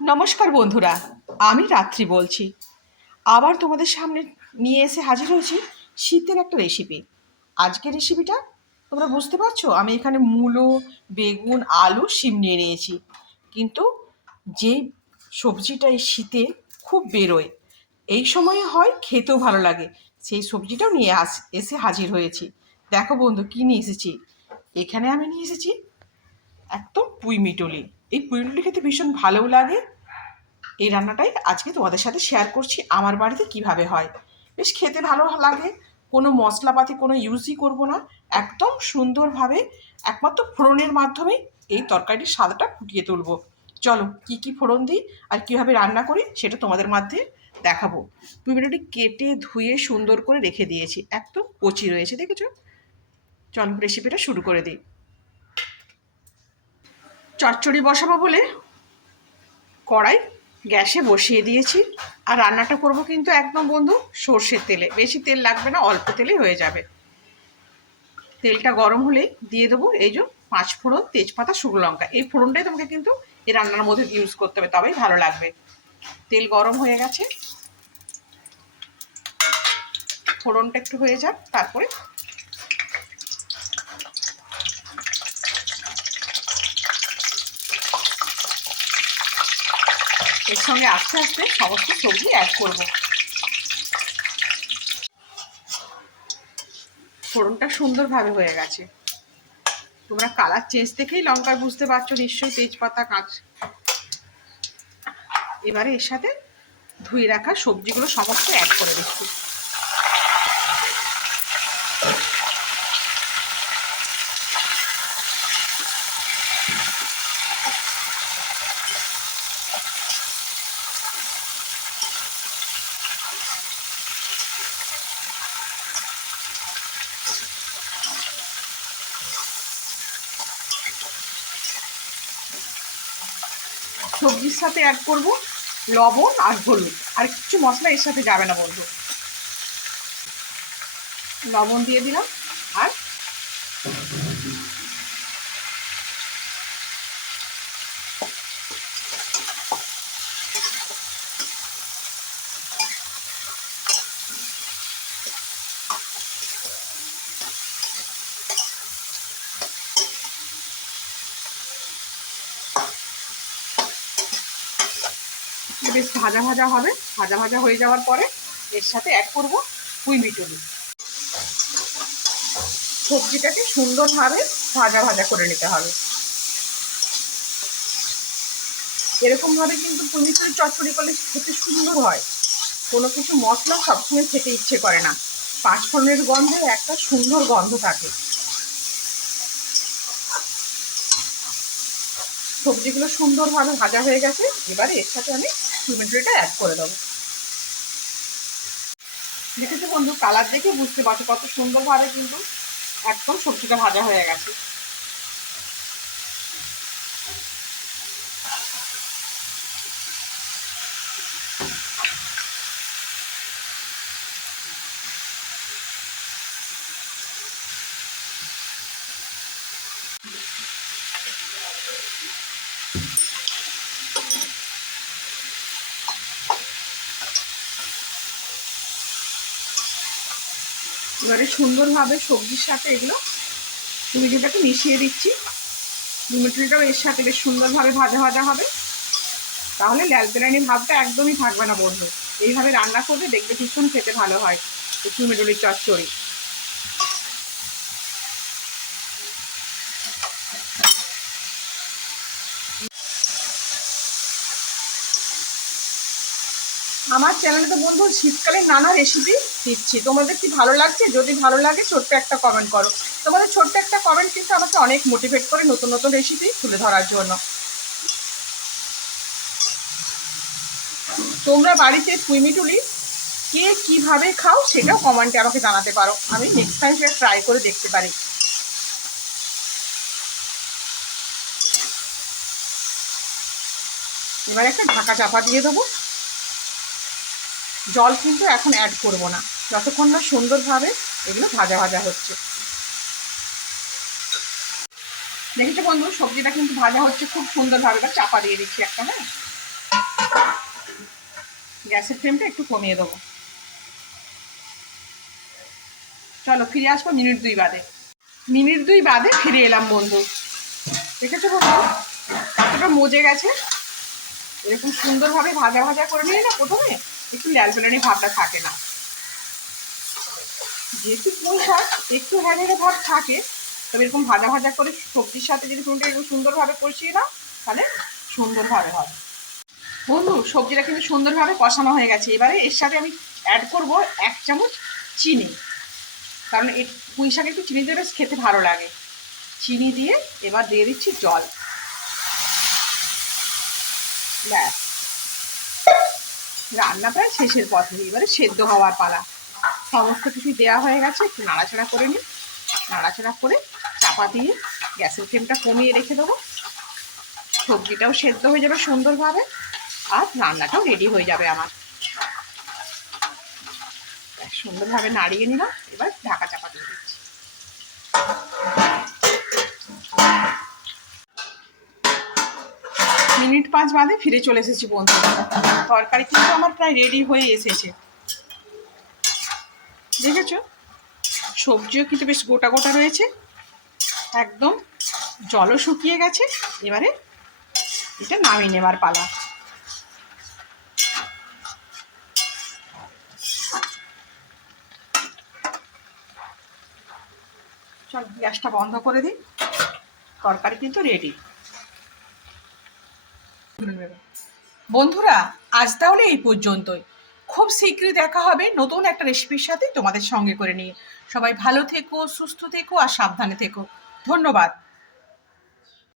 নমস্কার বন্ধুরা, আমি রাত্রি বলছি। আবার তোমাদের সামনে নিয়ে এসে হাজির হয়েছি শীতের একটা রেসিপি আজকের রেসিপিটা তোমরা বুঝতে পারছ? আমি এখানে মূলো, বেগুন, আলু, শিম নিয়ে নিয়েছি। কিন্তু যে সবজিটা এই শীতে খুব বেরোয়, এই সময়ে হয় খেতেও ভালো লাগে। সেই সবজিটাও নিয়ে আস, এসে হাজির হয়েছি। দেখো বন্ধু, কী নিয়ে এসেছি? এখানে আমি নিয়ে এসেছি একদম পুঁই মিটলি। এই মিটলি খেতে ভীষণ ভালোও লাগে। এই রান্নাটাই আজকে তোমাদের সাথে শেয়ার করছি, আমার বাড়িতে কীভাবে হয়। বেশ খেতে ভালো লাগে, কোনো মশলাপাতি, কোনো ইউজই করব না। একদম সুন্দরভাবে, একমাত্র ফোড়নের মাধ্যমেই এই তরকারির স্বাদটা ফুটিয়ে তুলব। চলো, কি কি ফোড়ন দিই আর কীভাবে রান্না করি সেটা তোমাদের মধ্যে দেখাবো। পুঁইমিটুটি কেটে, ধুয়ে, সুন্দর করে রেখে দিয়েছি। একদম কচি রয়েছে, দেখেছ? চলো রেসিপিটা শুরু করে দিই। চচ্চড়ি বসাবো বলে কড়াই গ্যাসে বসিয়ে দিয়েছি। আর রান্নাটা করব কিন্তু একদম বন্ধু সর্ষের তেলে। বেশি তেল লাগবে না, অল্প তেলেই হয়ে যাবে। তেলটা গরম হলেই দিয়ে দেবো এই যে পাঁচ ফোড়ন তেজপাতা, শুকনো লঙ্কা। এই ফোড়নটাই তোমাকে কিন্তু এই রান্নার মধ্যে ইউজ করতে হবে, তবেই ভালো লাগবে। তেল গরম হয়ে গেছে। ফোড়নটা একটু হয়ে যাক, তারপরে এর সঙ্গে আস্তে আস্তে সমস্ত সবজি অ্যাড করব। ফোড়নটা সুন্দরভাবে হয়ে গেছে। তোমরা কালার চেঞ্জ দেখেই লঙ্কার বুঝতে পারছ, নিশ্চয়ই তেজপাতা, কাঁচ। এবারে এর সাথে ধুয়ে রাখা সবজিগুলো সমস্ত অ্যাড করে দিচ্ছি। সবজির সাথে অ্যাড করব লবণ আর হলুদ। আর কিছু মশলা এর সাথে যাবে না বন্ধু। লবণ দিয়ে দিলাম। আর বেশ ভাজা ভাজা হবে। ভাজা ভাজা হয়ে যাওয়ার পরে এর সাথে অ্যাড করব পুঁই মিটুলি সবজিটাকে সুন্দরভাবে ভাজা ভাজা করে নিতে হবে। এরকমভাবে কিন্তু পুঁই মিটুলি চচ্চড়ি করলে খেতে সুন্দর হয়। কোনো কিছু মশলা সবসময় খেতে ইচ্ছে করে না। পাঁচফোড়নের গন্ধে একটা সুন্দর গন্ধ থাকে। সবজিগুলো সুন্দরভাবে ভাজা হয়ে গেছে, এবারে এর সাথে আমি টমেটোটা অ্যাড করে দেবো। দেখেছি বন্ধু কালার দেখে বুঝতে পারছ কত সুন্দরভাবে কিন্তু একদম সবজিটা ভাজা হয়ে গেছে। এবারে সুন্দরভাবে সবজির সাথে এগুলো টমেটোটাকে মিশিয়ে দিচ্ছি। টমেটোটাও এর সাথে বেশ সুন্দরভাবে ভাজা ভাজা হবে। তাহলে ল্যালপেরানি ভাবটা একদমই থাকবে না বন্ধু। এইভাবে রান্না করলে দেখবে ভীষণ খেতে ভালো হয়। টমেটোলির চচ্চড়ি। আমার চ্যানেলে তো বন্ধু শীতকালে নানা রেসিপি দিচ্ছি। তোমাদের কি ভালো লাগছে? যদি ভালো লাগে, ছোট্ট একটা কমেন্ট করো। তোমাদের ছোট্ট একটা কমেন্ট কিন্তু আমাকে অনেক মোটিভেট করে নতুন নতুন রেসিপি তুলে ধরার জন্য। তোমরা বাড়িতে পুইমিটুলি কে কীভাবে খাও সেটাও কমেন্টে আমাকে জানাতে পারো। আমি নেক্সট টাইম সেটা ট্রাই করে দেখতে পারি। এবার একটা ঢাকা চাপা দিয়ে দেবো। জল কিন্তু এখন অ্যাড করব না। যতক্ষণ না সুন্দরভাবে এগুলো ভাজা ভাজা হচ্ছে। দেখেছ বন্ধু, সবজিটা কিন্তু ভাজা হচ্ছে, খুব সুন্দরভাবে এবার চাপা দিয়ে দিচ্ছি একটা হ্যাঁ? গ্যাসের ফ্লেমটা একটু কমিয়ে দেবো। চলো ফিরে আসব মিনিট দুই বাদে। মিনিট দুই বাদে ফিরে এলাম বন্ধু। দেখেছ বন্ধু? কতটা মজে গেছে। এরকম সুন্দরভাবে ভাজা ভাজা করে নিয়ে না প্রথমে একটু লাল বেলানি ভাবটা থাকে না। যেহেতু পুঁই শাক, একটু হ্যাঁ ভাব থাকে, তবে এরকম ভাজা ভাজা করে সবজির সাথে যদি কোনটা এরকম সুন্দরভাবে কষিয়ে দাও, তাহলে সুন্দরভাবে হবে বন্ধু, সবজিটা কিন্তু সুন্দরভাবে কষানো হয়ে গেছে। এবারে এর সাথে আমি অ্যাড করব এক চামচ চিনি। কারণ এই পুঁই শাক একটু চিনি দিয়ে বেশ খেতে ভালো লাগে। চিনি দিয়ে এবার দিয়ে দিচ্ছি জল। ব্যাস। রান্না প্রায় শেষের পথে। এবারে সেদ্ধ হওয়ার পালা। সমস্ত কিছু দেওয়া হয়ে গেছে, একটু নাড়াচাড়া করে নিই নাড়াচাড়া করে চাপা দিয়ে গ্যাসের ফ্লেমটা কমিয়ে রেখে দেবো। সবজিটাও সেদ্ধ হয়ে যাবে সুন্দরভাবে আর রান্নাটাও রেডি হয়ে যাবে আমার। সুন্দরভাবে নাড়িয়ে নিলাম। এবার ঢাকা চাপা মিনিট পাঁচ বাদে ফিরে চলে এসেছি বন্ধু। তরকারি কিন্তু আমার প্রায় রেডি হয়ে এসেছে। দেখেছ? সবজিও কিন্তু বেশ গোটা গোটা রয়েছে। একদম জলও শুকিয়ে গেছে। এবারে এটা নামিয়ে নেবার পালা। চল, গ্যাসটা বন্ধ করে দিই। তরকারি কিন্তু রেডি বন্ধুরা, আজ তাহলে এই পর্যন্তই। খুব শীঘ্রই দেখা হবে নতুন একটা রেসিপির সাথে তোমাদের সঙ্গে করে নিয়ে। সবাই ভালো থেকো, সুস্থ থেকো আর সাবধানে থেকো। ধন্যবাদ।